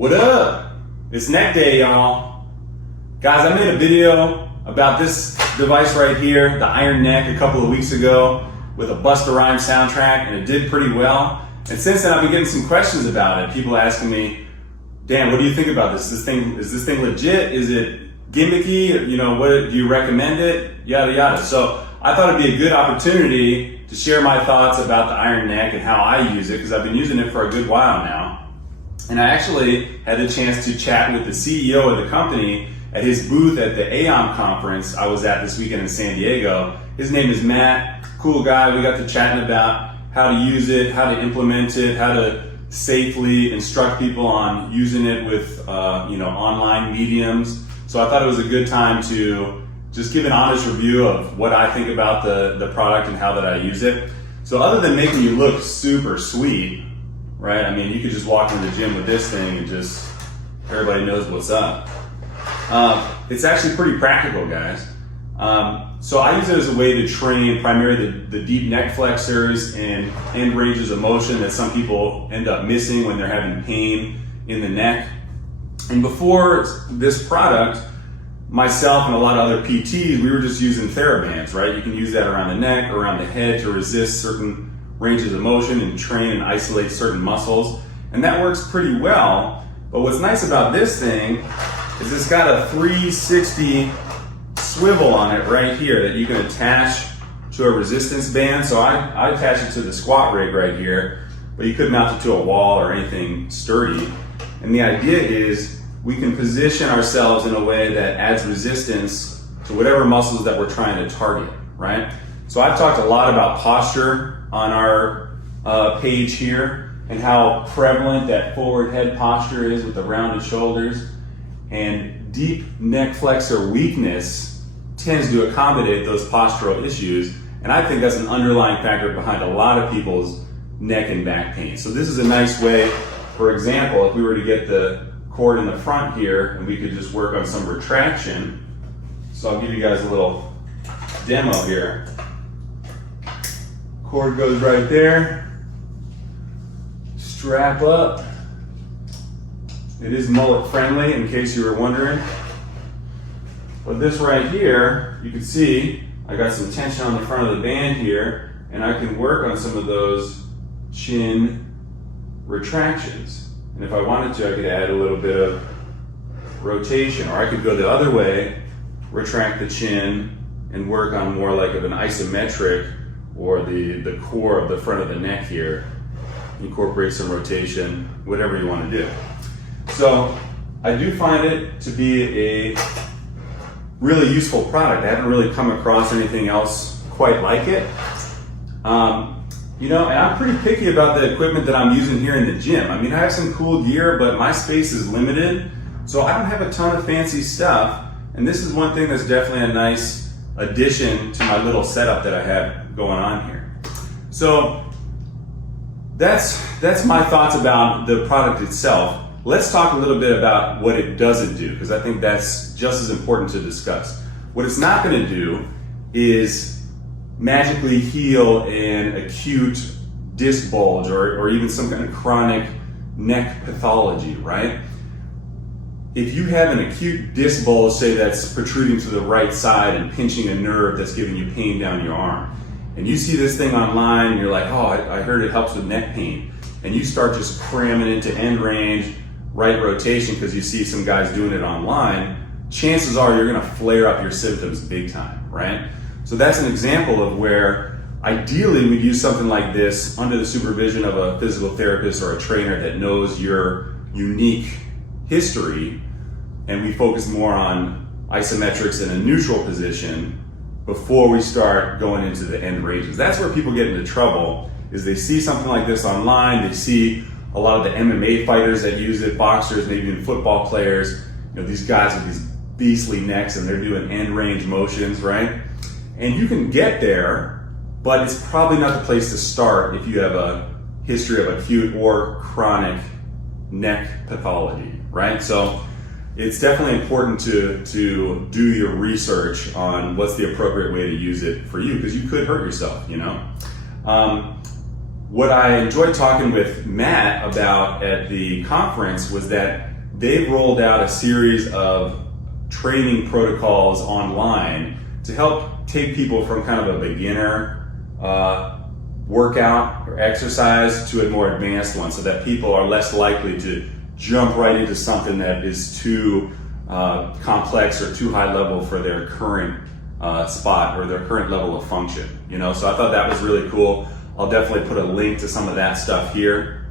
What up? It's neck day, y'all. Guys, I made a video about this device right here, the Iron Neck, a couple of weeks ago with a Busta Rhymes soundtrack, and it did pretty well. And since then, I've been getting some questions about it. People asking me, Dan, what do you think about this? Is this thing legit? Is it gimmicky? You know, what do you recommend it? Yada yada. So I thought it'd be a good opportunity to share my thoughts about the Iron Neck and how I use it, because I've been using it for a good while now. And I actually had the chance to chat with the CEO of the company at his booth at the AOM conference I was at this weekend in San Diego. His name is Matt, cool guy. We got to chatting about how to use it, how to implement it, how to safely instruct people on using it with online mediums. So I thought it was a good time to just give an honest review of what I think about the product and how that I use it. So other than making you look super sweet, right? I mean, you could just walk into the gym with this thing and just, everybody knows what's up. It's actually pretty practical, guys. So I use it as a way to train primarily the deep neck flexors and end ranges of motion that some people end up missing when they're having pain in the neck. And before this product, myself and a lot of other PTs, we were just using TheraBands, right? You can use that around the neck, around the head to resist certain ranges of motion and train and isolate certain muscles. And that works pretty well. But what's nice about this thing is it's got a 360 swivel on it right here that you can attach to a resistance band. So I attach it to the squat rig right here, but you could mount it to a wall or anything sturdy. And the idea is we can position ourselves in a way that adds resistance to whatever muscles that we're trying to target, right? So I've talked a lot about posture on our page here and how prevalent that forward head posture is with the rounded shoulders. And deep neck flexor weakness tends to accommodate those postural issues. And I think that's an underlying factor behind a lot of people's neck and back pain. So this is a nice way, for example, if we were to get the cord in the front here and we could just work on some retraction. So I'll give you guys a little demo here. Cord goes right there. Strap up. It is mullet friendly, in case you were wondering. But this right here, you can see I got some tension on the front of the band here, and I can work on some of those chin retractions. And if I wanted to, I could add a little bit of rotation, or I could go the other way, retract the chin, and work on more like of an isometric, or the core of the front of the neck here. Incorporate some rotation, whatever you want to do. So I do find it to be a really useful product. I haven't really come across anything else quite like it. And I'm pretty picky about the equipment that I'm using here in the gym. I mean, I have some cool gear, but my space is limited, so I don't have a ton of fancy stuff. And this is one thing that's definitely a nice addition to my little setup that I have going on here. So that's my thoughts about the product itself. Let's talk a little bit about what it doesn't do, because I think that's just as important to discuss. What it's not going to do is magically heal an acute disc bulge or even some kind of chronic neck pathology, right? If you have an acute disc bulge, say that's protruding to the right side and pinching a nerve that's giving you pain down your arm, and you see this thing online and you're like, oh, I heard it helps with neck pain, and you start just cramming into end range, right rotation because you see some guys doing it online, chances are you're gonna flare up your symptoms big time, right? So that's an example of where ideally we'd use something like this under the supervision of a physical therapist or a trainer that knows your unique history, and we focus more on isometrics in a neutral position before we start going into the end ranges. That's where people get into trouble, is they see something like this online, they see a lot of the MMA fighters that use it, boxers, maybe even football players, these guys with these beastly necks and they're doing end range motions, right? And you can get there, but it's probably not the place to start if you have a history of acute or chronic neck pathology, right? So it's definitely important to do your research on what's the appropriate way to use it for you, because you could hurt yourself, what I enjoyed talking with Matt about at the conference was that they've rolled out a series of training protocols online to help take people from kind of a beginner workout or exercise to a more advanced one, so that people are less likely to jump right into something that is too complex or too high level for their current spot or their current level of function. So I thought that was really cool. I'll definitely put a link to some of that stuff here.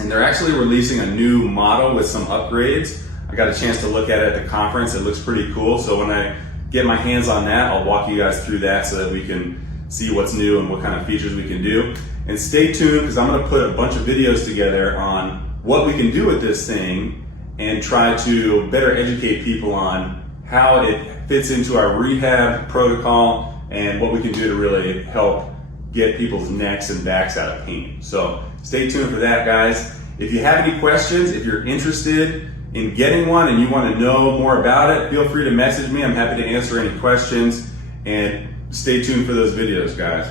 And they're actually releasing a new model with some upgrades. I got a chance to look at it at the conference. It looks pretty cool. So when I get my hands on that, I'll walk you guys through that so that we can see what's new and what kind of features we can do. And stay tuned, because I'm going to put a bunch of videos together on what we can do with this thing and try to better educate people on how it fits into our rehab protocol and what we can do to really help get people's necks and backs out of pain. So stay tuned for that, guys. If you have any questions, if you're interested in getting one and you want to know more about it, feel free to message me. I'm happy to answer any questions, and stay tuned for those videos, guys.